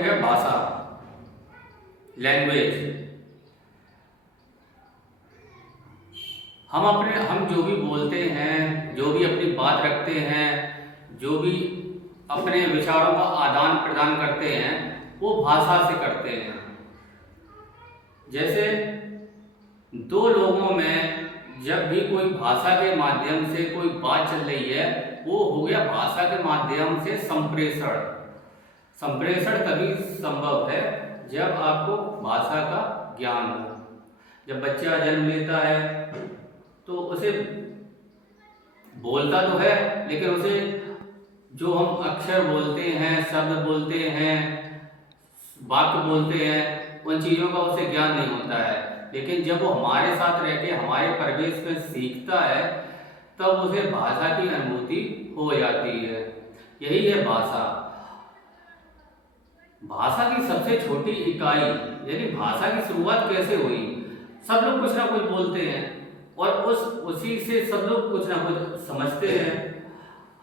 है भाषा, लैंग्वेज। हम जो भी बोलते हैं, जो भी अपनी बात रखते हैं, जो भी अपने विचारों का आदान प्रदान करते हैं, वो भाषा से करते हैं। जैसे दो लोगों में जब भी कोई भाषा के माध्यम से कोई बात चल रही है, वो हो गया भाषा के माध्यम से संप्रेषण। संप्रेषण तभी संभव है जब आपको भाषा का ज्ञान हो। जब बच्चा जन्म लेता है तो उसे बोलता तो है, लेकिन उसे जो हम अक्षर बोलते हैं, शब्द बोलते हैं, वाक्य बोलते हैं, उन चीज़ों का उसे ज्ञान नहीं होता है। लेकिन जब वो हमारे साथ रह के हमारे परिवेश में सीखता है, तब उसे भाषा की अनुभूति हो जाती है। यही है भाषा। भाषा की सबसे छोटी इकाई यानी भाषा की शुरुआत कैसे हुई? सब लोग कुछ ना कुछ बोलते हैं और उसी से सब लोग कुछ ना कुछ समझते हैं।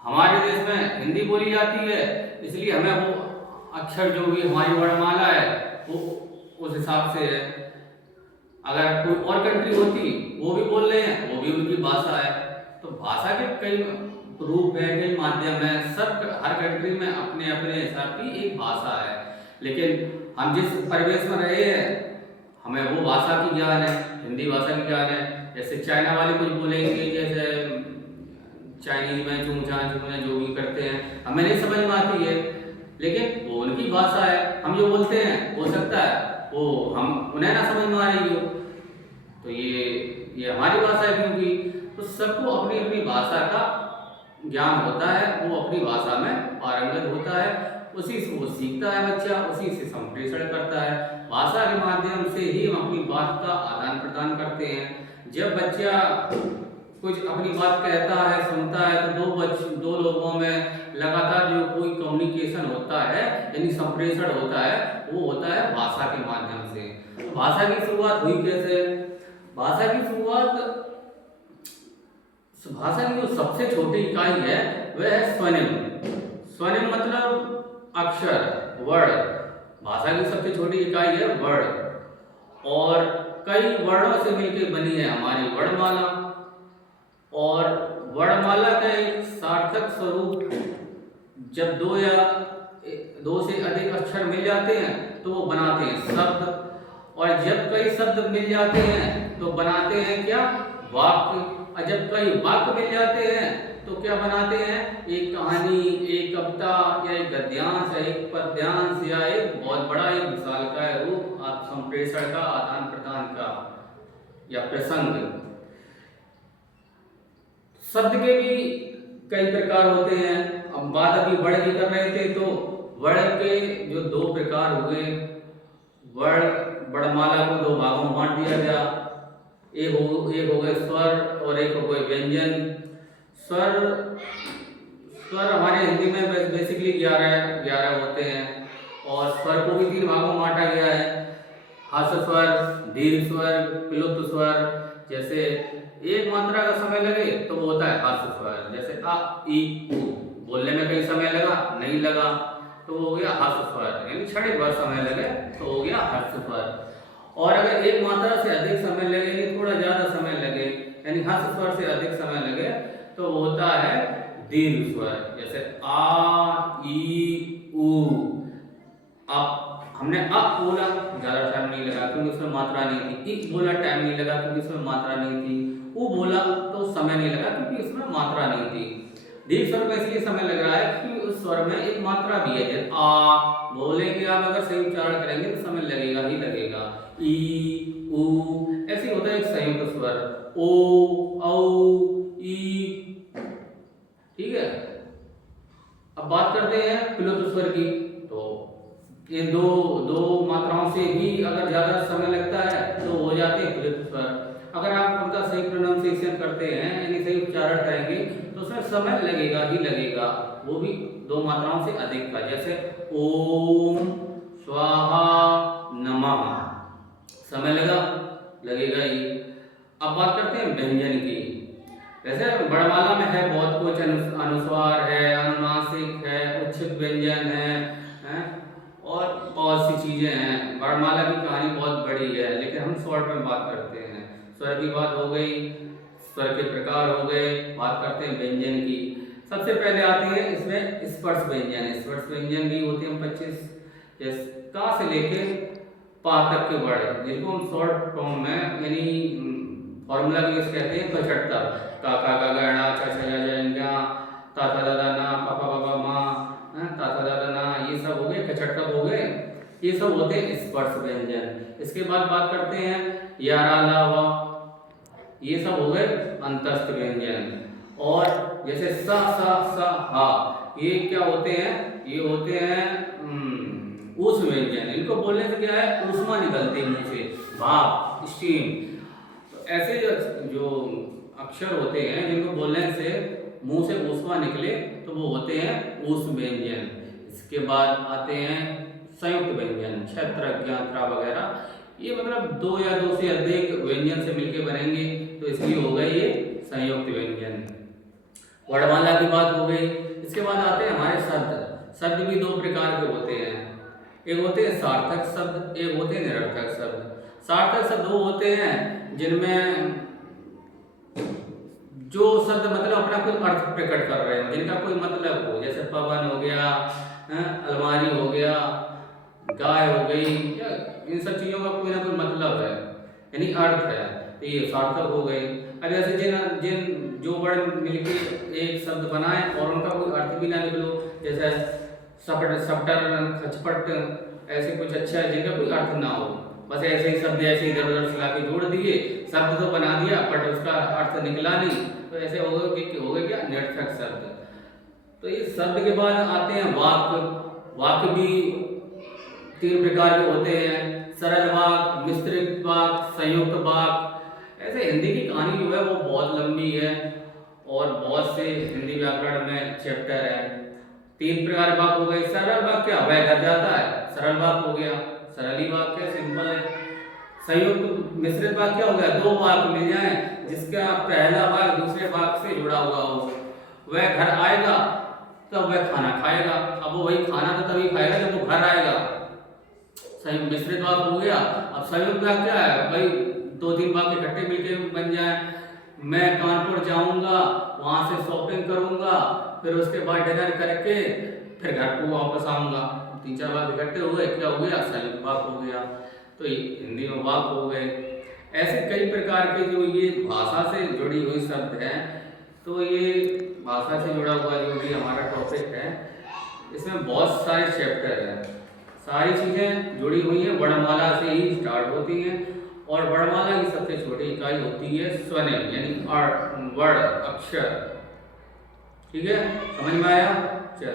हमारे देश में हिंदी बोली जाती है, इसलिए हमें वो अक्षर जो भी हमारी वर्णमाला है वो उस हिसाब से है। अगर कोई और कंट्री होती, वो भी बोल रहे हैं, वो भी उनकी भाषा है। तो भाषा के कई रूप है, कई माध्यम है। सब हर कंट्री में अपने अपने हिसाब की एक भाषा है। लेकिन हम जिस परिवेश में रहे हैं, हमें वो भाषा की ज्ञान है, हिंदी भाषा की ज्ञान है। जैसे चाइना वाले कुछ बोलेंगे, जैसे चाइनीज में चूंचा चूंचा जो भी करते हैं, हमें नहीं समझ में आती है, लेकिन वो उनकी भाषा है। हम जो बोलते हैं, हो सकता है वो हम उन्हें ना समझ में आ रही हो, तो ये हमारी भाषा है। क्योंकि तो सबको अपनी अपनी भाषा का ज्ञान होता है, वो अपनी भाषा में पारंगत होता है, उसी से वो सीखता है बच्चा, उसी से संप्रेषण करता है। भाषा के माध्यम से ही हम अपनी बात का आदान प्रदान करते हैं। जब बच्चा कुछ अपनी बात कहता है, सुनता है, तो दो लोगों में लगातार जो कोई कम्युनिकेशन होता है यानी संप्रेषण होता है, वो होता है भाषा के माध्यम से। तो भाषा की शुरुआत हुई कैसे? भाषा की शुरुआत, भाषा की जो सबसे छोटी इकाई है वह है स्वनिम। स्वनिम मतलब अक्षर, वर्ड। भाषा की सबसे छोटी इकाई है वर्ड, और कई वर्णों से मिलकर बनी है हमारी वर्णमाला। और वर्णमाला का एक सार्थक स्वरूप, जब दो से अधिक अक्षर मिल जाते हैं तो वो बनाते हैं शब्द, और जब कई शब्द मिल जाते हैं तो बनाते हैं क्या? वाक्य। और जब कई वाक्य मिल जाते हैं तो क्या बनाते हैं? एक कहानी, एक कविता, या एक गद्यांश, या एक पद्यांश, या एक बहुत बड़ा एक विशालकाय रूप संप्रेषण का, आदान प्रदान का, या प्रसंग। शब्द के भी कई प्रकार होते हैं। अब बात अभी वर्ण की कर रहे थे, तो वर्ण के जो दो प्रकार हुए, वर्णमाला को दो भागों में बांट दिया गया। एक हो गए स्वर और एक हो गए व्यंजन। स्वर हमारे हिंदी में बेसिकली 11 होते हैं, और स्वर को भी 3 भागों में बांटा गया है। हास्य स्वर, दीर्घ स्वर, प्लुत स्वर। जैसे एक मात्रा का समय लगे तो वो होता है हास्य स्वर, जैसे आ ई उ। बोलने में कई समय लगा, नहीं लगा, तो वो हो गया हास्य स्वर, यानी क्षणिक भर समय लगे तो हो गया हास्य स्वर। और अगर एक मात्रा से अधिक समय लगे, यानी थोड़ा ज्यादा समय लगे, यानी हास्य स्वर से अधिक समय लगे, तो वो होता है दीर्घ स्वर। जैसे आ ई उ। अब हमने अ बोला, ज्यादा टाइम नहीं लगा क्योंकि उसमें मात्रा नहीं थी। इ बोला, टाइम नहीं लगा क्योंकि उसमें मात्रा नहीं थी। उ बोला तो समय नहीं लगा क्योंकि उसमें मात्रा नहीं थी। दीर्घ स्वर में इसलिए समय लग रहा है क्योंकि उस स्वर में एक मात्रा भी है। जैसे आ बोलेंगे आप, अगर सही उच्चारण करेंगे तो समय लगेगा ही लगेगा। ई उ ऐसे होता है एक संयुक्त स्वर। ओ औ ई। ठीक है। अब बात करते हैं प्लुत स्वर की। तो इन दो मात्राओं से भी अगर ज्यादा समय लगता है तो हो जाते हैं प्लुत स्वर। अगर आप उनका सही प्रोनाउंसिएशन करते हैं, यानी सही उच्चारण करेंगे, तो उसमें समय लगेगा ही लगेगा, वो भी 2 मात्राओं से अधिक का। जैसे ओम, स्वाहा, नमः। समय लगेगा ही। अब बात करते हैं व्यंजन की। वैसे वर्णमाला में है बहुत कुछ, अनुस्वार है, अनुनासिक है, उच्छिक व्यंजन है, और चीज़ें हैं। वर्णमाला की कहानी बहुत बड़ी है, लेकिन हम शॉर्ट में बात करते हैं। स्वर की बात हो गई, स्वर के प्रकार हो गए, बात करते हैं व्यंजन की। सबसे पहले आती है इसमें स्पर्श व्यंजन। स्पर्श व्यंजन भी होते हैं 25, जैसे का से लेके पा तक के वर्ड, जिनको हम शॉर्ट फॉर्म में यानी फॉर्मूला के यूज कहते हैं कचटता। का गा गा चा छा जा जा ज्ञा, ता था दा ना, पा पा पा पा मा, ता था दा ना, ये सब हो गए कचटता हो गए। ये सब होते हैं स्पर्श व्यंजन। इसके बाद बात करते हैं यारा ला वा, ये सब हो गए अंतस्थ व्यंजन। और जैसे सा सा सा हा, ये क्या होते हैं? ये होते हैं ऊष्म व्यंजन। इनको बोलने से क्या है? ऊष्मा निकलती है मुंह से, भाप, स्टीम। तो ऐसे जो अक्षर होते हैं जिनको बोलने से मुंह से ऊष्मा निकले, तो वो होते हैं ऊष्म व्यंजन। इसके बाद आते हैं संयुक्त व्यंजन, क्षत्र ज्ञात्रा वगैरह। ये मतलब दो या दो से अधिक व्यंजन से मिलकर बनेंगे, तो इसलिए हो गए ये संयुक्त व्यंजन। वर्णमाला की बात हो गई। इसके बाद आते हैं हमारे शब्द। शब्द भी दो प्रकार के होते हैं, एक होते हैं सार्थक शब्द, एक होते हैं निरर्थक शब्द। सार्थक शब्द वो होते हैं जिनमें जो शब्द मतलब अपना कोई अर्थ प्रकट कर रहे हैं, जिनका कोई मतलब हो, जैसे पवन हो गया, अलमारी हो गया, गाय हो गई, या इन सब चीजों का कोई ना कोई मतलब है, यानी अर्थ है, तो ये सार्थक हो गए। अब जैसे जिन जिन जो वर्ड मिलके एक शब्द बनाए और उनका कोई अर्थ भी ना निकलो, जैसे सपट, सपटर, खचपट, ऐसे कुछ अच्छा है जिनका कोई अर्थ ना हो, बस ऐसे ही शब्द ऐसे इधर उधर चला के जोड़ दिए, शब्द तो बना दिया बट उसका अर्थ निकला नहीं, तो ऐसे हो गए क्या? निरर्थक शब्द। तो इस शब्द के बाद आते हैं वाक्य। वाक्य भी तीन प्रकार के होते हैं, सरल वाक्य, मिश्रित वाक्य, संयुक्त वाक्य। ऐसे हिंदी की कहानी जो है वो बहुत लंबी है और बहुत से हिंदी व्याकरण में चैप्टर है। तीन प्रकार के वाक्य हो गए। सरल वाक्य क्या? वह घर जाता है, सरल वाक्य हो गया, सरल ही वाक्य है, सिंपल है। संयुक्त मिश्रित वाक्य क्या हो गया? दो वाक्य मिल जाए जिसका पहला वाक्य दूसरे वाक्य से जुड़ा हुआ हो। वह घर आएगा तब वह खाना खाएगा, अब वो वही खाना तो तभी खाएगा जब वो घर आएगा। संयुक्त मिश्रित वाक्य हो गया। अब संयुक्त वाक्य क्या है? भाई दो तीन वाक्य इकट्ठे मिलके बन जाए। मैं कानपुर जाऊंगा, वहां से शॉपिंग करूंगा, फिर उसके बाद डिनर करके फिर घर को वापस आऊंगा। तीन चार वाक्य इकट्ठे हो गए, क्या हो गया? संयुक्त वाक्य हो गया। तो हिंदी में वाक्य हो गए। ऐसे कई प्रकार के जो ये भाषा से जुड़ी हुई शब्द हैं, तो ये भाषा से जुड़ा हुआ जो भी हमारा टॉपिक है, इसमें बहुत सारे चैप्टर हैं, सारी चीज़ें जुड़ी हुई हैं, वर्णमाला से ही स्टार्ट होती हैं। और वर्णमाला की सबसे छोटी इकाई होती है स्वनिम, यानी वर्ड, अक्षर। ठीक है, समझ में आया? चल।